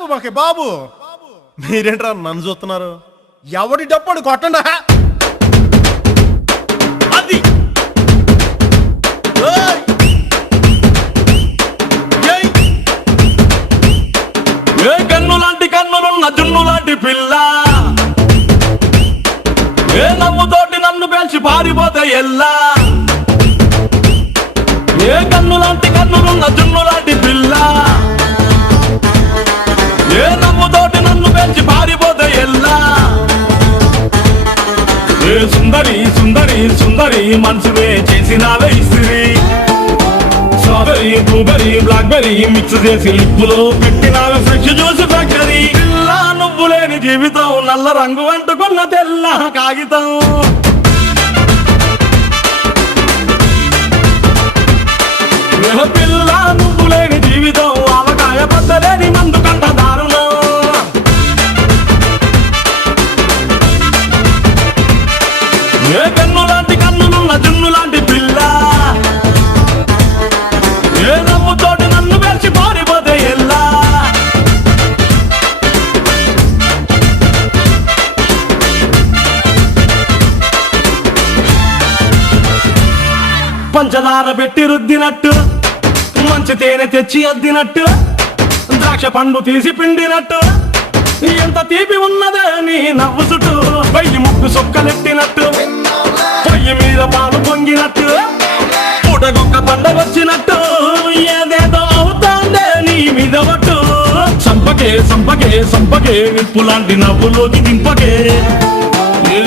బాబు మాకే బాబు. మీరేంట్రా నన్ను చూస్తున్నారు? ఎవడి డప్పుడు కొట్టండా. అది ఏ కన్ను లాంటి కన్నులున్న జున్ను లాంటి పిల్ల, ఏ నవ్వుతోటి నన్ను పేల్చి పారిపోతే ఎల్లా. ఏ కన్ను లాంటి కన్నులున్న జున్ను లాంటి పిల్ల, ఏ నవ్వుతోటి నన్ను పేల్చి పారిపోతే ఎల్లా. ఏ సుందరి సుందరి సుందరి మనసువే చేసినావే ఇస్త్రీ, స్ట్రాబెరీ బ్లూబెరీ బ్లాక్బెరీ మిక్స్ చేసి లిప్పులో పెట్టినావే ఫ్రెష్ జ్యూస్ ఫ్యాక్టరీ. పిల్ల నువ్వు లేని జీవితం నల్ల రంగు అంటుకున్న తెల్ల కాగితం. పిల్ల నువ్వు లేని జీవితం ఆవకాయ పద్దలేని మందు కంట దారుణం. ఏ కన్ను లాంటి కన్నులున్న జున్ను లాంటి పిల్ల, ఏ నవ్వుతోటి నన్ను పేర్చి పారిపోతే ఎల్లా. పంచదార పెట్టి రుద్దినట్టు, మంచి తేనె తెచ్చి అద్దినట్టు, ద్రాక్ష పండు తీసి పిండినట్టు, ఎంత తీపి ఉన్నదే నీ నవ్వు చుట్టూ. వెయ్యి ముగ్గు సొక్కలెట్టినట్టు, పొయ్యి మీద పాలు పొంగినట్టు, పూటకొక్క పండగ వచ్చినట్టు, ఏదేదో అవుతాందే నీ మీద ఒట్టు. సంపకే సంపకే సంపకే నిప్పు లాంటి నవ్వులోకి దింపకే.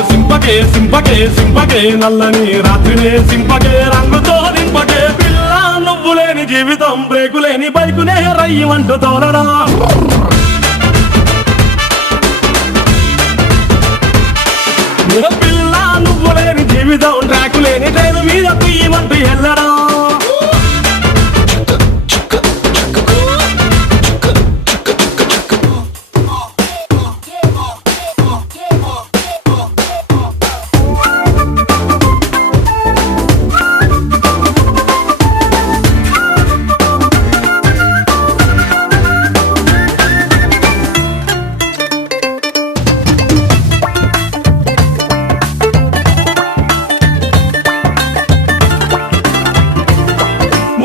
సింపకే సింపకే సింపకే నల్లని రాత్రినే సింపకే రంగుతో దింపకే. పిల్ల నువ్వు లేని జీవితం బ్రేకు లేని బైకునే రయ్యమంటూ తోలడం. పిల్ల నువ్వు లేని జీవితం ట్రాకు లేని ట్రైన్ మీద తీయమంటూ వెళ్ళడం.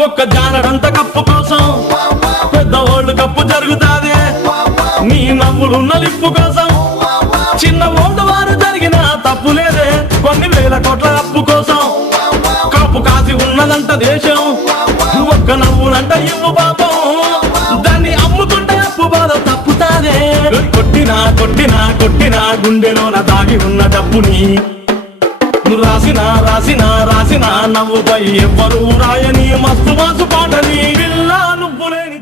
ఒక్క జానడంత కప్పు కోసం పెద్ద ఓల్డ్ కప్పు జరుగుతాది. నీ నవ్వులున్న లిప్పు కోసం చిన్న ఓల్డ్ వారు జరిగిన తప్పు లేదే. కొన్ని వేల కోట్ల అప్పు కోసం కాపు కాసి ఉన్నదంట దేశం. ఒక్క నవ్వులంట ఇవ్వు పాపం, దాన్ని అమ్ముకుంటే అప్పు బాధ తప్పుతాదే. కొట్టినా కొట్టినా కొట్టినా గుండెలోన దాగి ఉన్న డబ్బుని రాసిన రాసిన రాసిన నవ్వుపై ఎవ్వరూ రాయని మస్తు మాసు పాటని. పిల్ల నువ్వు లేని